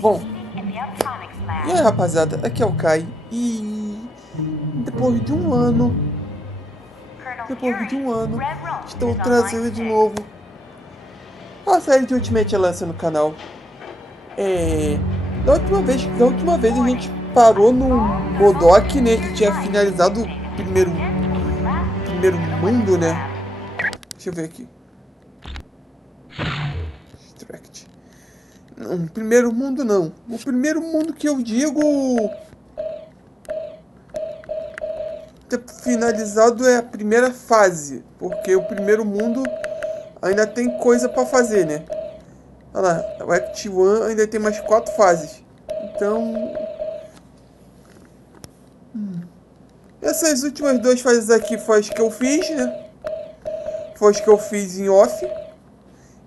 Bom, e aí rapaziada, aqui é o Kai e depois de um ano, estou trazendo de novo a série de Ultimate Alliance no canal. Da última vez a gente parou no Modok, né, que tinha finalizado o primeiro mundo, né? Deixa eu ver aqui. Extract. Não, primeiro mundo não. O primeiro mundo que eu digo ter finalizado é a primeira fase, porque o primeiro mundo ainda tem coisa pra fazer, né? Olha lá, o Act 1 ainda tem mais 4 fases. Então, essas últimas 2 fases aqui foi as que eu fiz, né? Foi as que eu fiz em off.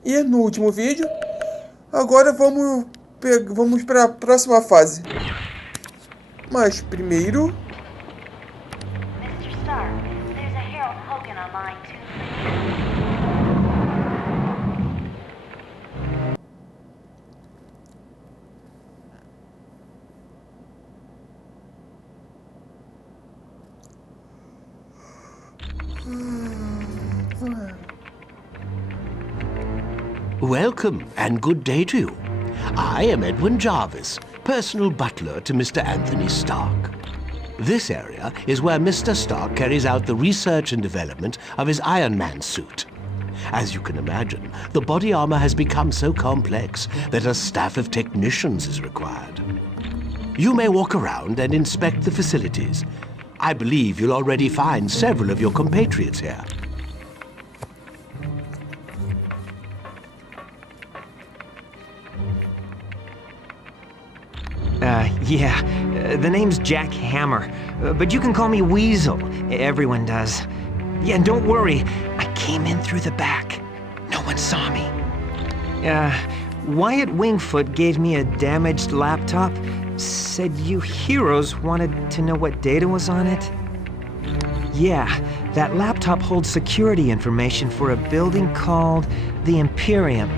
E no último vídeo. Agora vamos para a próxima fase. Mas primeiro, Welcome and good day to you. I am Edwin Jarvis, personal butler to Mr. Anthony Stark. This area is where Mr. Stark carries out the research and development of his Iron Man suit. As you can imagine, the body armor has become so complex that a staff of technicians is required. You may walk around and inspect the facilities. I believe you'll already find several of your compatriots here. The name's Jack Hammer, but you can call me Weasel. Everyone does. Yeah, and don't worry, I came in through the back. No one saw me. Wyatt Wingfoot gave me a damaged laptop. Said you heroes wanted to know what data was on it. Yeah, that laptop holds security information for a building called the Imperium.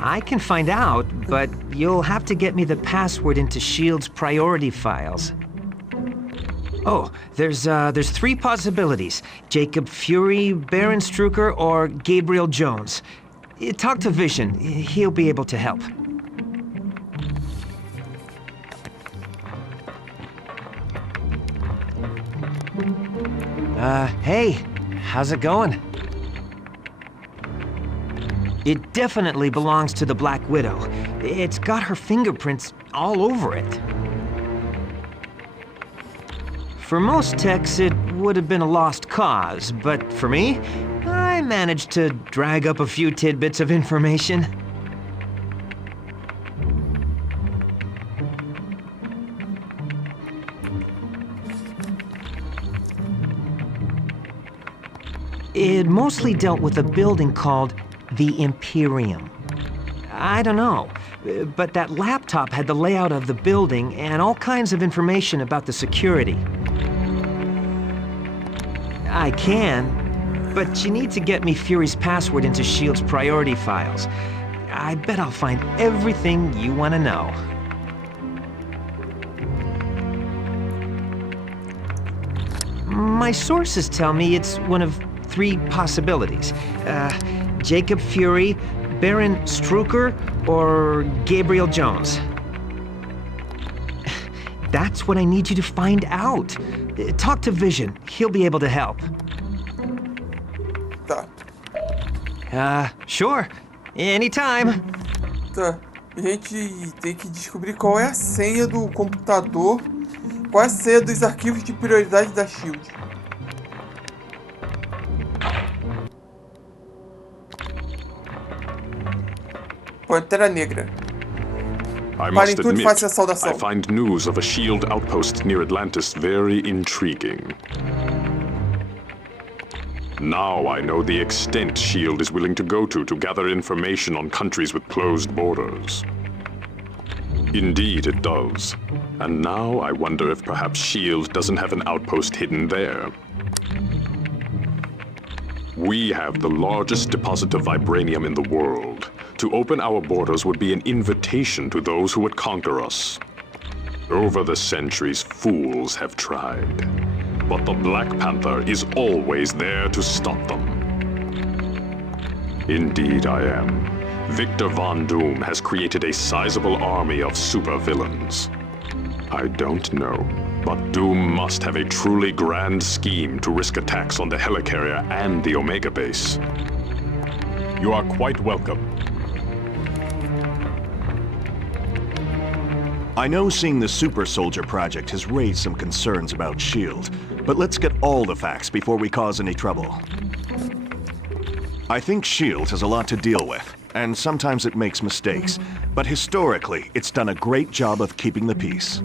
I can find out, but you'll have to get me the password into S.H.I.E.L.D.'s priority files. Oh, there's 3 possibilities. Jacob Fury, Baron Strucker, or Gabriel Jones. Talk to Vision. He'll be able to help. Hey, how's it going? It definitely belongs to the Black Widow. It's got her fingerprints all over it. For most techs, it would have been a lost cause, but for me, I managed to drag up a few tidbits of information. It mostly dealt with a building called the Imperium. I don't know, but that laptop had the layout of the building and all kinds of information about the security. I can, but you need to get me Fury's password into S.H.I.E.L.D.'s priority files. I bet I'll find everything you want to know. My sources tell me it's one of 3 possibilities. Jacob Fury, Baron Strucker, or Gabriel Jones. That's what I need you to find out. Talk to Vision. He'll be able to help. Tá. Sure. Anytime. Tá. A gente tem que descobrir qual é a senha do computador, qual é a senha dos arquivos de prioridade da S.H.I.E.L.D. Pantera Negra. I Parem must tudo e admit, façam a saudação. I find news of a S.H.I.E.L.D. outpost near Atlantis very intriguing. Now I know the extent S.H.I.E.L.D. is willing to go to gather information on countries with closed borders. Indeed, it does. And now I wonder if perhaps S.H.I.E.L.D. doesn't have an outpost hidden there. We have the largest deposit of vibranium in the world. To open our borders would be an invitation to those who would conquer us. Over the centuries, fools have tried. But the Black Panther is always there to stop them. Indeed I am. Victor Von Doom has created a sizable army of supervillains. I don't know, but Doom must have a truly grand scheme to risk attacks on the helicarrier and the Omega base. You are quite welcome. I know seeing the Super Soldier project has raised some concerns about S.H.I.E.L.D., but let's get all the facts before we cause any trouble. I think S.H.I.E.L.D. has a lot to deal with, and sometimes it makes mistakes, but historically, it's done a great job of keeping the peace.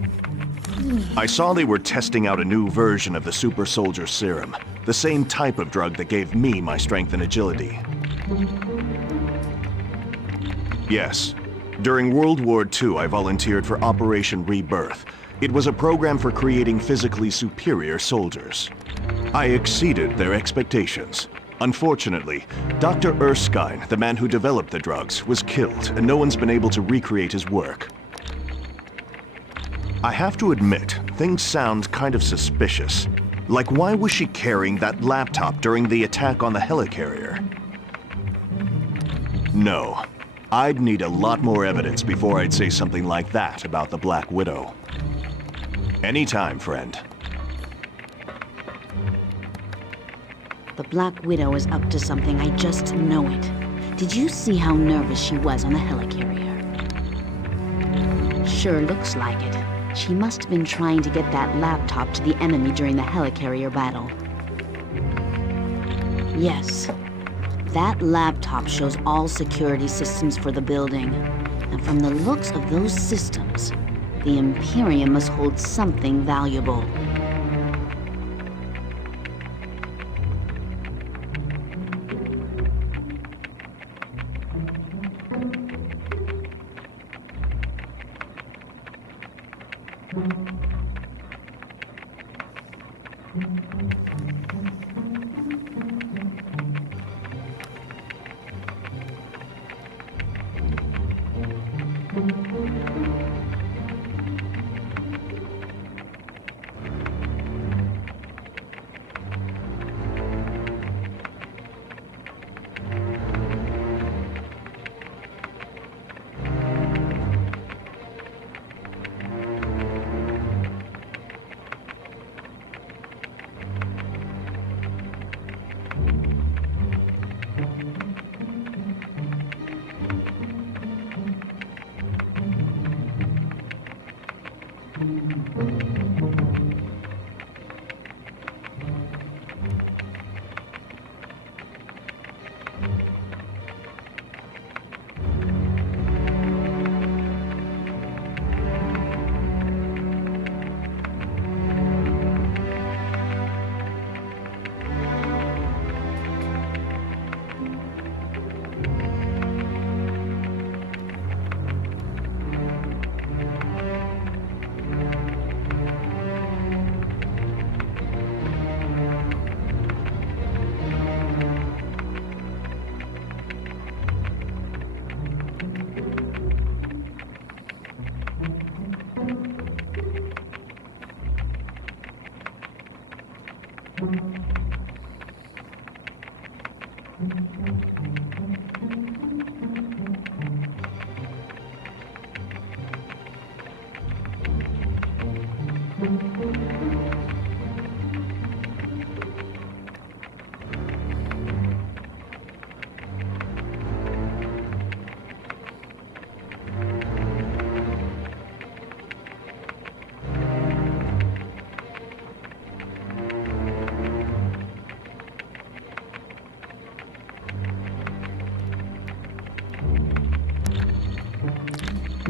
I saw they were testing out a new version of the Super Soldier Serum, the same type of drug that gave me my strength and agility. Yes. During World War II, I volunteered for Operation Rebirth. It was a program for creating physically superior soldiers. I exceeded their expectations. Unfortunately, Dr. Erskine, the man who developed the drugs, was killed, and no one's been able to recreate his work. I have to admit, things sound kind of suspicious. Like, why was she carrying that laptop during the attack on the helicarrier? No. I'd need a lot more evidence before I'd say something like that about the Black Widow. Anytime, friend. The Black Widow is up to something, I just know it. Did you see how nervous she was on the helicarrier? Sure looks like it. She must have been trying to get that laptop to the enemy during the helicarrier battle. Yes. That laptop shows all security systems for the building. And from the looks of those systems, the Imperium must hold something valuable.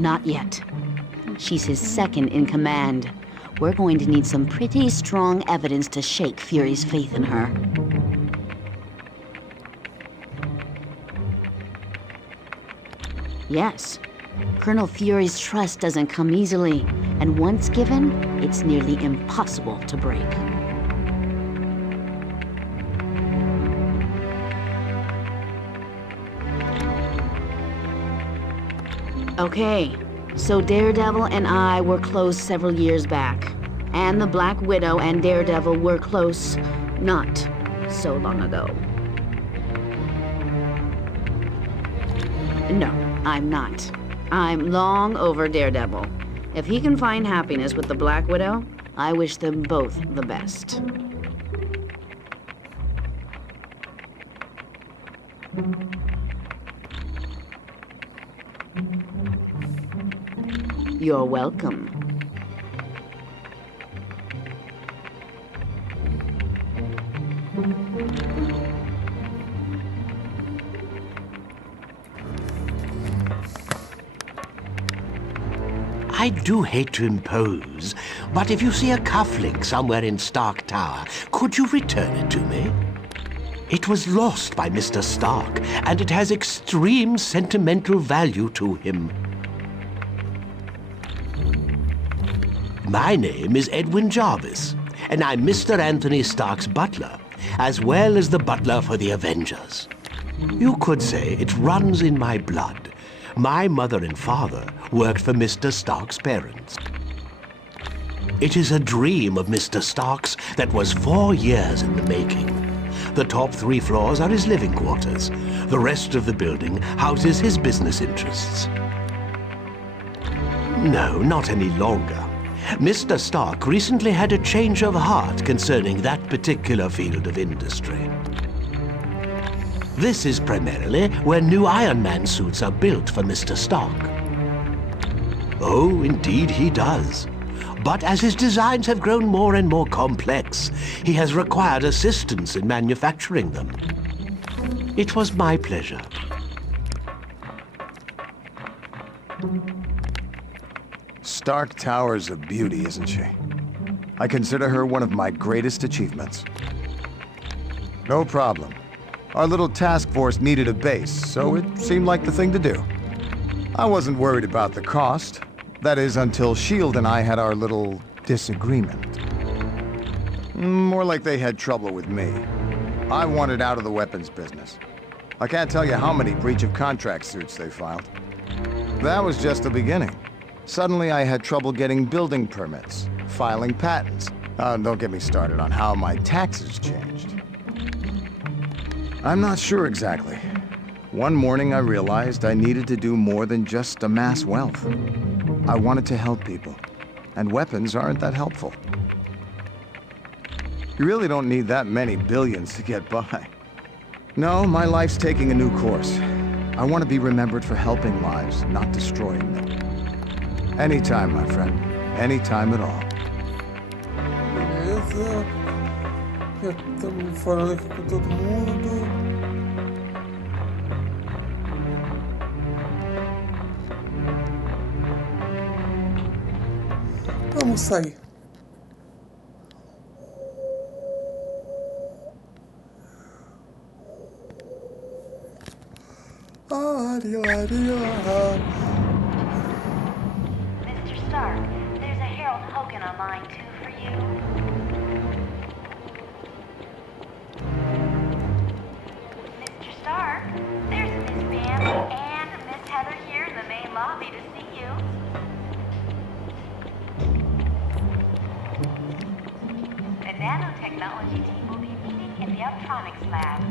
Not yet. She's his second in command. We're going to need some pretty strong evidence to shake Fury's faith in her. Yes. Colonel Fury's trust doesn't come easily, and once given, it's nearly impossible to break. Okay, so Daredevil and I were close several years back. And the Black Widow and Daredevil were close not so long ago. No, I'm not. I'm long over Daredevil. If he can find happiness with the Black Widow, I wish them both the best. You're welcome. I do hate to impose, but if you see a cufflink somewhere in Stark Tower, could you return it to me? It was lost by Mr. Stark, and it has extreme sentimental value to him. My name is Edwin Jarvis, and I'm Mr. Anthony Stark's butler, as well as the butler for the Avengers. You could say it runs in my blood. My mother and father worked for Mr. Stark's parents. It is a dream of Mr. Stark's that was 4 years in the making. The top 3 floors are his living quarters. The rest of the building houses his business interests. No, not any longer. Mr. Stark recently had a change of heart concerning that particular field of industry. This is primarily where new Iron Man suits are built for Mr. Stark. Oh, indeed he does. But as his designs have grown more and more complex, he has required assistance in manufacturing them. It was my pleasure. Stark Tower's a beauty, isn't she? I consider her one of my greatest achievements. No problem. Our little task force needed a base, so it seemed like the thing to do. I wasn't worried about the cost. That is, until S.H.I.E.L.D. and I had our little disagreement. More like they had trouble with me. I wanted out of the weapons business. I can't tell you how many breach of contract suits they filed. That was just the beginning. Suddenly I had trouble getting building permits, filing patents. Don't get me started on how my taxes changed. I'm not sure exactly. One morning I realized I needed to do more than just amass wealth. I wanted to help people, and weapons aren't that helpful. You really don't need that many billions to get by. No, my life's taking a new course. I want to be remembered for helping lives, not destroying them. Anytime, my friend. Anytime at all. Beleza. Já estamos falando aqui com todo mundo. Vamos sair. Mr. Stark, there's a Harold Hogan on line 2 for you. Mr. Stark, there's Miss Bambi and Miss Heather here in the main lobby to see you. The nanotechnology team will be meeting in the Optronics lab.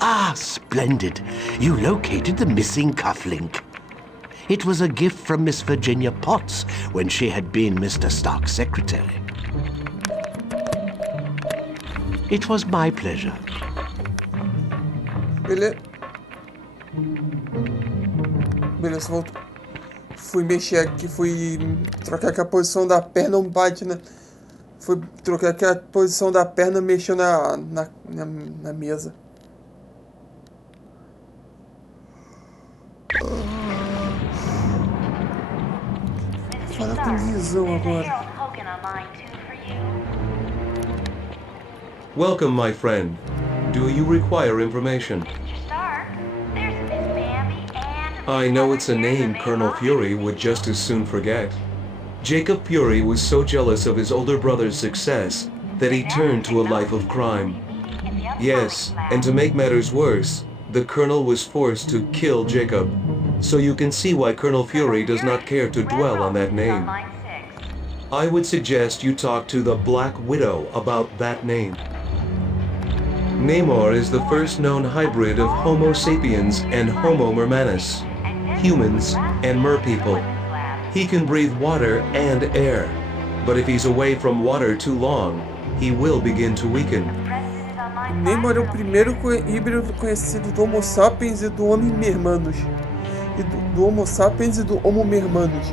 Ah, splendid. You located the missing cufflink. It was a gift from Miss Virginia Potts when she had been Mr. Stark's secretary. It was my pleasure. Beleza, voltou. Fui mexer aqui, fui trocar aqui a posição da perna, não bate, né? Fui trocar aqui a posição da perna, mexeu na mesa. Fala com visão agora. Harold Hogan on line 2 for you. Welcome, my friend. Do you require information? Mr. Stark, there's Miss Bambi and I know it's a name Colonel Fury would just as soon forget. Jacob Fury was so jealous of his older brother's success that he turned to a life of crime. Yes, and to make matters worse, the Colonel was forced to kill Jacob. So you can see why Colonel Fury does not care to dwell on that name. I would suggest you talk to the Black Widow about that name. Namor is the first known hybrid of Homo sapiens and Homo mermanus, humans and merpeople. He can breathe water and air, but if he's away from water too long, he will begin to weaken. Namor é o primeiro híbrido conhecido do Homo sapiens e do Homem mermanus. Do Homo sapiens e do Homo mermanus.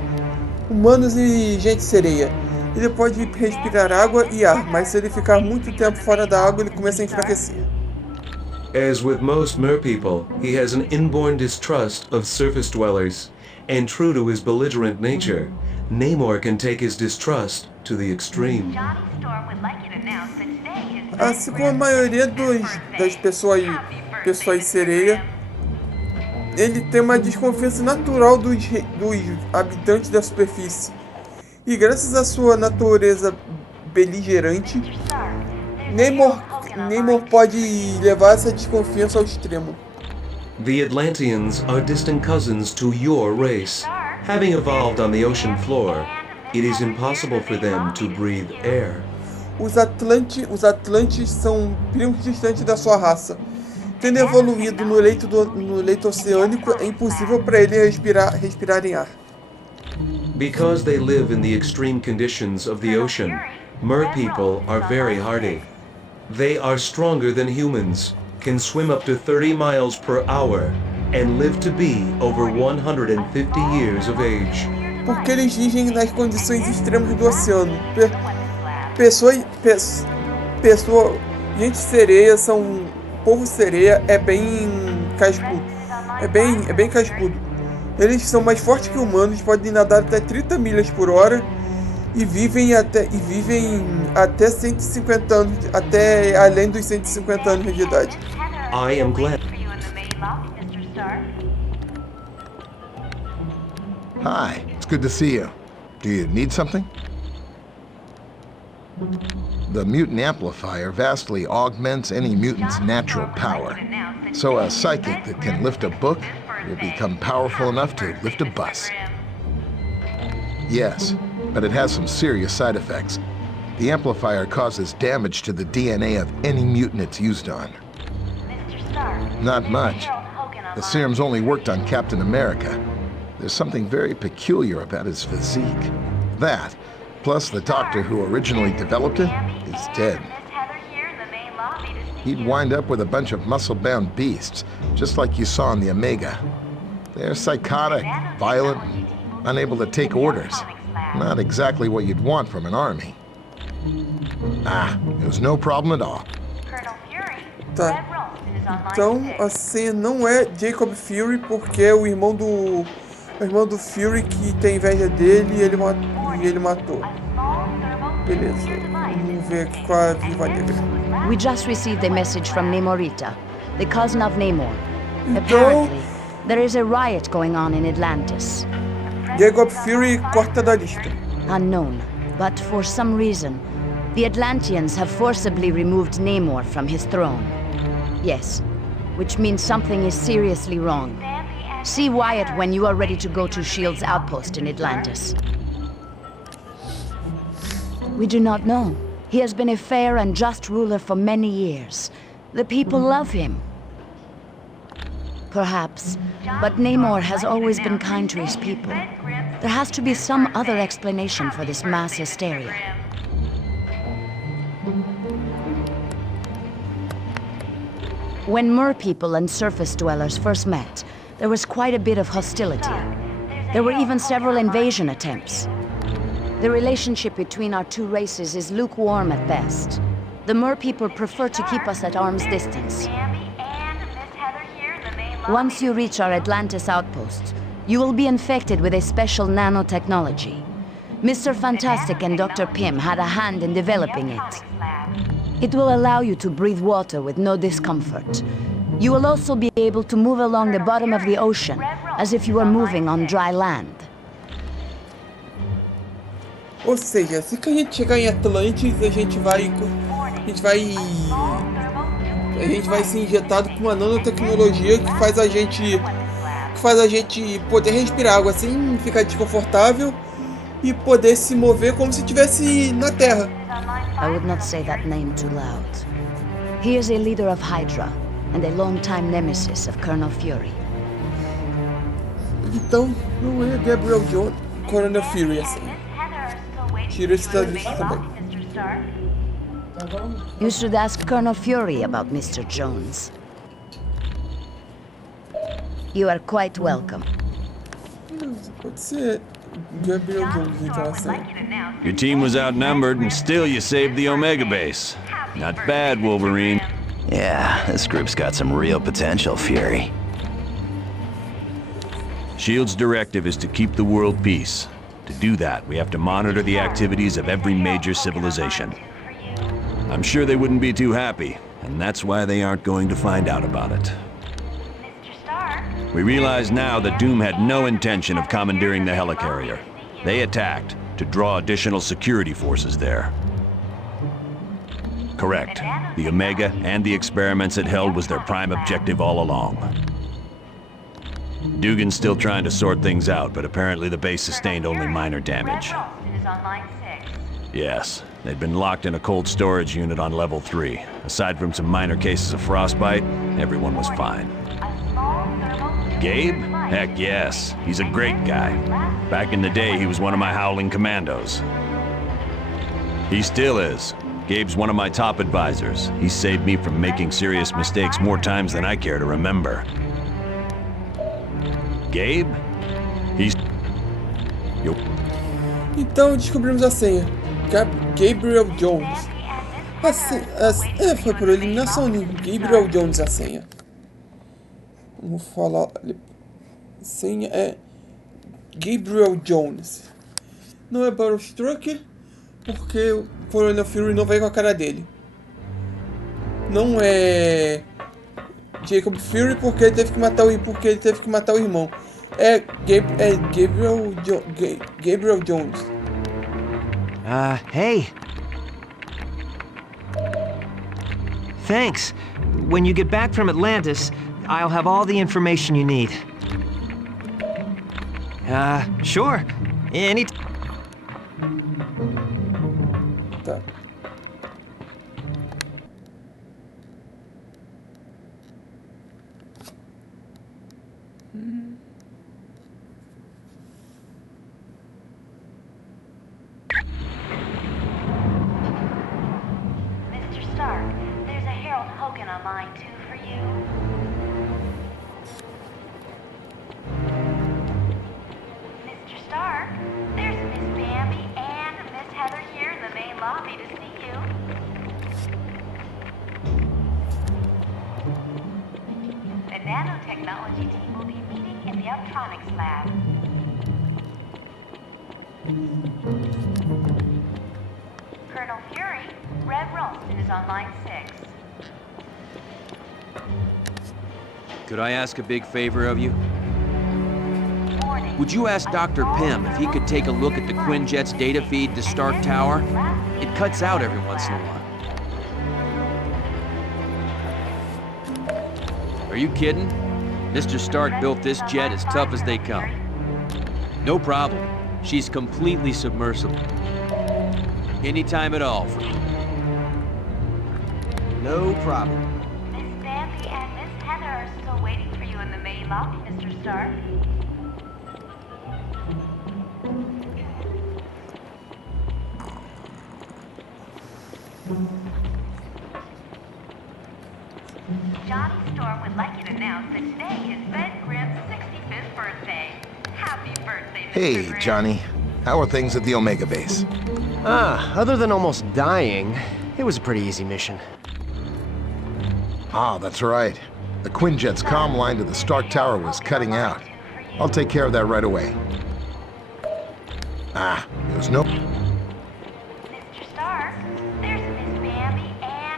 Humanos e gente sereia. Ele pode respirar água e ar, mas se ele ficar muito tempo fora da água, ele começa a enfraquecer. As with most merpeople, he has an inborn distrust of surface dwellers, and true to his belligerent nature, Namor can take his distrust to the extreme. Assim como a maioria das pessoas sereia, ele tem uma desconfiança natural dos habitantes da superfície. E graças à sua natureza beligerante, Namor pode levar essa desconfiança ao extremo. The Atlanteans are distant cousins to your race. Having evolved on the ocean floor, it is impossible for them to breathe air. Os Atlantes são primos distantes da sua raça. Tendo evoluído no leito oceânico, é impossível para eles respirarem ar. Because they live in the extreme conditions of the ocean, merpeople are very hardy. They are stronger than humans, can swim up to 30 miles per hour, and live to be over 150 years of age. Porque eles vivem nas condições extremas do oceano. Gente sereia povo sereia é bem cascudo. É bem cascudo. Eles são mais fortes que humanos, podem nadar até 30 milhas por hora e vivem até 150 anos, até além dos 150 anos de idade. I am glad. Hi, it's good to see you. Do you need something? The mutant amplifier vastly augments any mutant's natural power. So a psychic that can lift a book will become powerful enough to lift a bus. Yes, but it has some serious side effects. The amplifier causes damage to the DNA of any mutant it's used on. Not much. The serum's only worked on Captain America. There's something very peculiar about his physique. That, plus the doctor who originally developed it, is dead. He'd wind up with a bunch of muscle-bound beasts, just like you saw in the Omega. They're psychotic, violent, unable to take orders. Not exactly what you'd want from an army. It was no problem at all. Tá. Então, assim, não é Jacob Fury, porque é o irmão do Fury que tem inveja dele e ele matou. Beleza. Vamos ver qual é a Viúva Negra. We just received a message from Namorita, the cousin of Namor. Então, Apparently, there is a riot going on in Atlantis. Jacob Fury corta da lista. Unknown, but for some reason, the Atlanteans have forcibly removed Namor from his throne. Yes, which means something is seriously wrong. See Wyatt when you are ready to go to S.H.I.E.L.D.'s outpost in Atlantis. We do not know. He has been a fair and just ruler for many years. The people love him. Perhaps, but Namor has always been kind to his people. There has to be some other explanation for this mass hysteria. When merpeople and surface dwellers first met, there was quite a bit of hostility. There were even several invasion attempts. The relationship between our two races is lukewarm at best. The merpeople prefer to keep us at arm's distance. Once you reach our Atlantis outpost, you will be infected with a special nanotechnology. Mr. Fantastic and Dr. Pym had a hand in developing it. It will allow you to breathe water with no discomfort. You will also be able to move along the bottom of the ocean, as if you were moving on dry land. Ou seja, assim que a gente chegar em Atlantis, a gente vai ser injetado com uma nanotecnologia que faz a gente poder respirar água sem ficar desconfortável e poder se mover como se estivesse na Terra. I would not say that name too loud. He is a leader of Hydra and a long-time nemesis of Colonel Fury. Então, não é Gabriel Jones, Colonel Fury, assim. Tira esse também. You should ask Colonel Fury about Mr. Jones. You are quite welcome. Pode ser Gabriel Jones, então, assim. Your team was outnumbered, and still you saved the Omega base. Not bad, Wolverine. Yeah, this group's got some real potential, Fury. SHIELD's directive is to keep the world peace. To do that, we have to monitor the activities of every major civilization. I'm sure they wouldn't be too happy, and that's why they aren't going to find out about it. We realize now that Doom had no intention of commandeering the helicarrier. They attacked to draw additional security forces there. Correct. The Omega and the experiments it held was their prime objective all along. Dugan's still trying to sort things out, but apparently the base sustained only minor damage. Yes, they'd been locked in a cold storage unit on level 3. Aside from some minor cases of frostbite, everyone was fine. Gabe? Heck yes. He's a great guy. Back in the day, he was one of my Howling Commandos. He still is. Gabe's one of my top advisors. He saved me from making serious mistakes more times than I care to remember. Gabe? He's... Então descobrimos a senha. Gabriel Jones. Foi por eliminação, né? Gabriel Jones a senha. Vamos falar. Senha é Gabriel Jones. Não é Battlestruck, porque o Colonel Fury não vai com a cara dele. Não é Jacob Fury, porque ele teve que matar o irmão. É Gabriel Jones. Hey. Thanks. When you get back from Atlantis, I'll have all the information you need. Sure. Tá. Mr. Stark, there's a Harold Hogan on line 2 for you. Mr. Stark, there's Miss Bambi and Miss Heather here in the main lobby to see you. The nanotechnology team will be meeting in the Optronics lab. Colonel Fury, Red Ralston is on line 6. Could I ask a big favor of you? Warning. Would you ask Dr. Pym if he could take a look at the Quinjet's data feed to Stark Tower? It cuts out every once in a while. Are you kidding? Mr. Stark built this jet as tough as they come. No problem. She's completely submersible. Anytime at all. No problem. Miss Bambi and Miss Heather are still waiting for you in the main lobby, Mr. Stark. Johnny Storm would like you to announce that today is Ben Grimm's 65th birthday. Happy birthday, Mr. Hey, Grimm. Johnny. How are things at the Omega base? Other than almost dying, it was a pretty easy mission. Ah, that's right. The Quinjet's comm line to the Stark Tower was cutting out. I'll take care of that right away. There's no... Mr. Stark, there's Miss Bambi and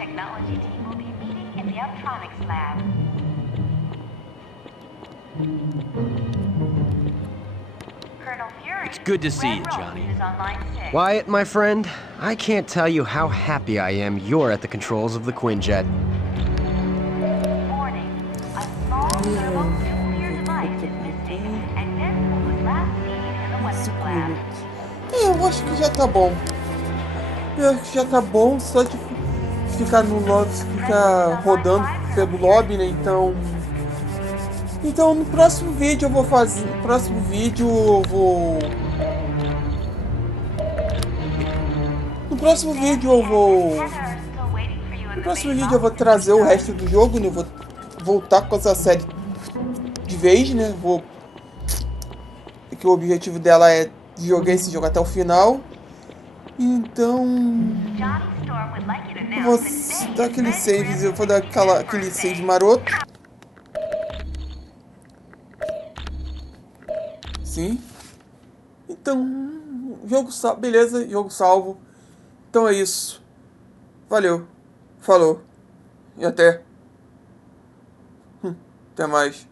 technology team will be meeting in the electronics lab. Colonel Fury. It's good to see you, Johnny. Is on line 6. Wyatt, my friend, I can't tell you how happy I am you're at the controls of the Quinjet. Warning. A small thermonuclear device is missing, and Deadpool was last seen in the weapons lab. Eu acho que já tá bom. Eu acho que já tá bom, só de ficar no lobby, ficar rodando pelo lobby, né? Então no próximo vídeo eu vou fazer. No próximo vídeo eu vou. No próximo vídeo eu vou trazer o resto do jogo, né? Eu vou voltar com essa série de vez, né? Que o objetivo dela é jogar esse jogo até o final. Então. Eu vou dar aquele save, eu vou dar aquele save maroto. Sim. Então, jogo salvo. Beleza, jogo salvo. Então é isso. Valeu. Falou. E até. Até mais.